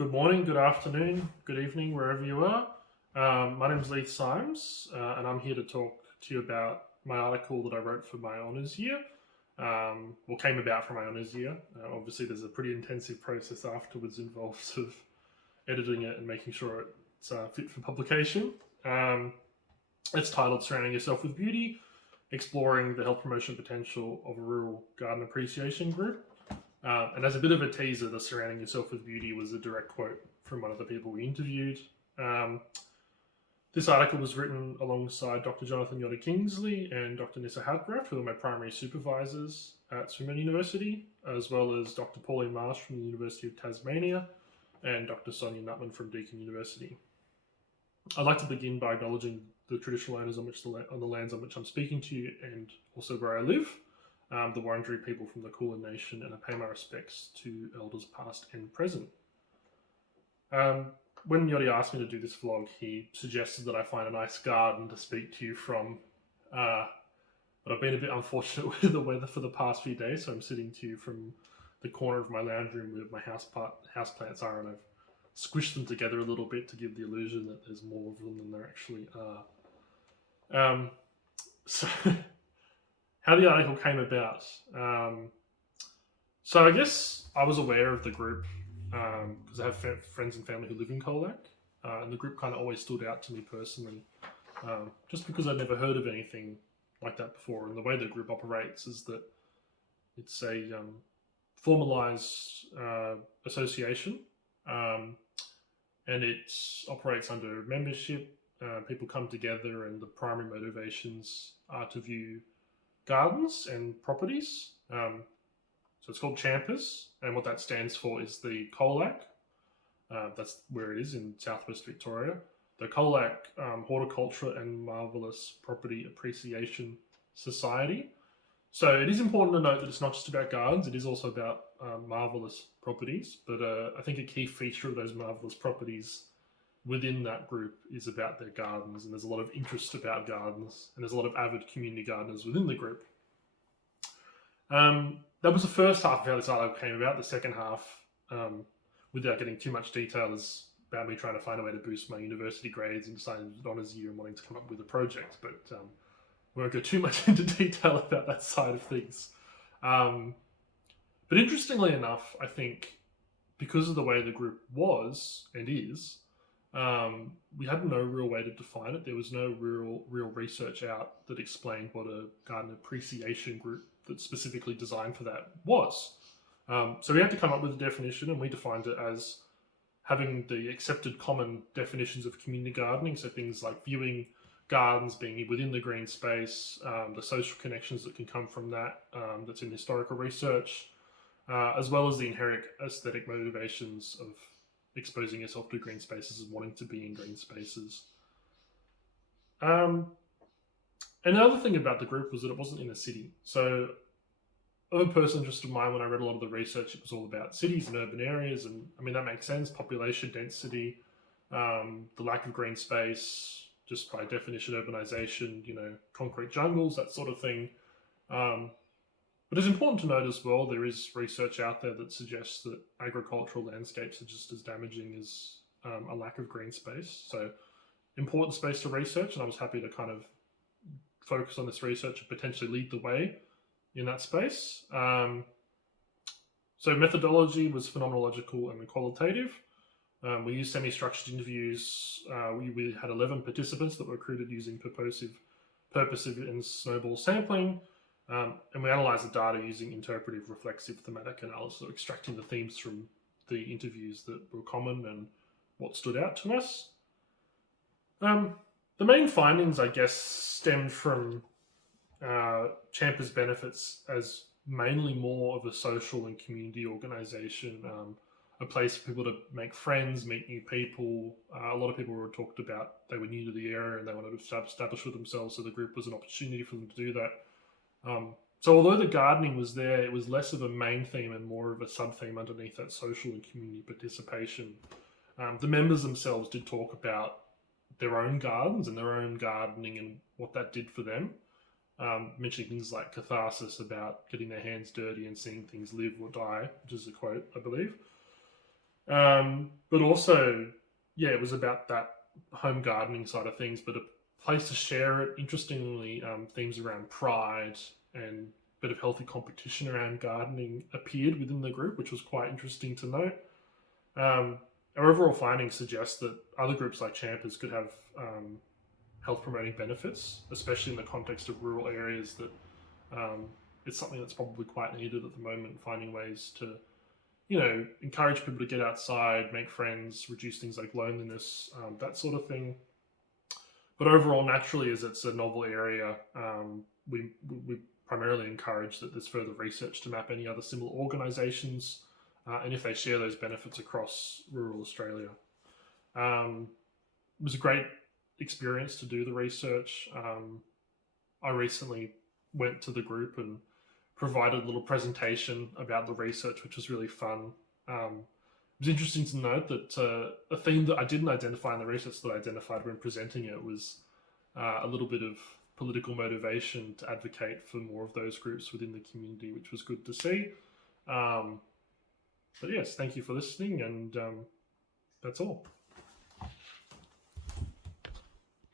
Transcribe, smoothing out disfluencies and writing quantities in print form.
Good morning, good afternoon, good evening, wherever you are. My name is Leith Symes, and I'm here to talk to you about my article that I wrote for my honours year, came about from my honours year. Obviously, there's a pretty intensive process afterwards involved of editing it and making sure it's fit for publication. It's titled Surrounding Yourself with Beauty, Exploring the Health Promotion Potential of a Rural Garden Appreciation Group. And as a bit of a teaser, the Surrounding Yourself with Beauty was a direct quote from one of the people we interviewed. This article was written alongside Dr. Jonathan Yotta Kingsley and Dr. Nissa Hadgraft, who are my primary supervisors at Swinburne University, as well as Dr. Pauline Marsh from the University of Tasmania and Dr. Sonia Nutman from Deakin University. I'd like to begin by acknowledging the traditional owners on the lands on which I'm speaking to you and also where I live. The Wurundjeri people from the Kulin Nation, and I pay my respects to elders past and present. When Yotti asked me to do this vlog, he suggested that I find a nice garden to speak to you from, but I've been a bit unfortunate with the weather for the past few days, so I'm sitting to you from the corner of my lounge room where my houseplants are, and I've squished them together a little bit to give the illusion that there's more of them than there actually are. So... How the article came about. So I guess I was aware of the group because I have friends and family who live in Colac, and the group kind of always stood out to me personally, just because I'd never heard of anything like that before. And the way the group operates is that it's a formalised association, and it operates under membership. People come together, and the primary motivations are to view gardens and properties. So it's called Champers, and what that stands for is the Colac. That's where it is in southwest Victoria. The Colac Horticulture and Marvellous Property Appreciation Society. So it is important to note that it's not just about gardens, it is also about marvellous properties. But I think a key feature of those marvellous properties within that group is about their gardens, and there's a lot of interest about gardens, and there's a lot of avid community gardeners within the group. That was the first half of how this article came about. The second half, without getting too much detail, is about me trying to find a way to boost my university grades and deciding to honours year and wanting to come up with a project, but we won't go too much into detail about that side of things. But interestingly enough, I think because of the way the group was and is, we had no real way to define it. There was no real research out that explained what a garden appreciation group that's specifically designed for that was. So we had to come up with a definition, and we defined it as having the accepted common definitions of community gardening. So things like viewing gardens, being within the green space, the social connections that can come from that, that's in historical research, as well as the inherent aesthetic motivations of exposing yourself to green spaces and wanting to be in green spaces. Another thing about the group was that it wasn't in a city. So of a personal interest of mine, when I read a lot of the research, it was all about cities and urban areas. And I mean, that makes sense. Population density, the lack of green space, just by definition, urbanization, concrete jungles, that sort of thing. But it's important to note as well, there is research out there that suggests that agricultural landscapes are just as damaging as a lack of green space. So important space to research, and I was happy to kind of focus on this research and potentially lead the way in that space. So methodology was phenomenological and qualitative. We used semi-structured interviews. We had 11 participants that were recruited using purposive and snowball sampling. And we analysed the data using interpretive, reflexive, thematic analysis, so extracting the themes from the interviews that were common and what stood out to us. The main findings, I guess, stemmed from Champers benefits as mainly more of a social and community organisation, a place for people to make friends, meet new people. A lot of people were talked about, they were new to the area and they wanted to establish for themselves, so the group was an opportunity for them to do that. So although the gardening was there, it was less of a main theme and more of a sub-theme underneath that social and community participation. The members themselves did talk about their own gardens and their own gardening and what that did for them. Mentioning things like catharsis about getting their hands dirty and seeing things live or die, which is a quote, I believe. but also, yeah, it was about that home gardening side of things, but a place to share it. Interestingly, themes around pride and a bit of healthy competition around gardening appeared within the group, which was quite interesting to note. Um, our overall findings suggest that other groups like Champers could have health promoting benefits, especially in the context of rural areas. That it's something that's probably quite needed at the moment, finding ways to, encourage people to get outside, make friends, reduce things like loneliness, that sort of thing. But overall, naturally, as it's a novel area, we primarily encourage that there's further research to map any other similar organisations, and if they share those benefits across rural Australia. It was a great experience to do the research. I recently went to the group and provided a little presentation about the research, which was really fun. It was interesting to note that a theme that I didn't identify in the research that I identified when presenting it was a little bit of political motivation to advocate for more of those groups within the community, which was good to see. But yes, thank you for listening, and that's all.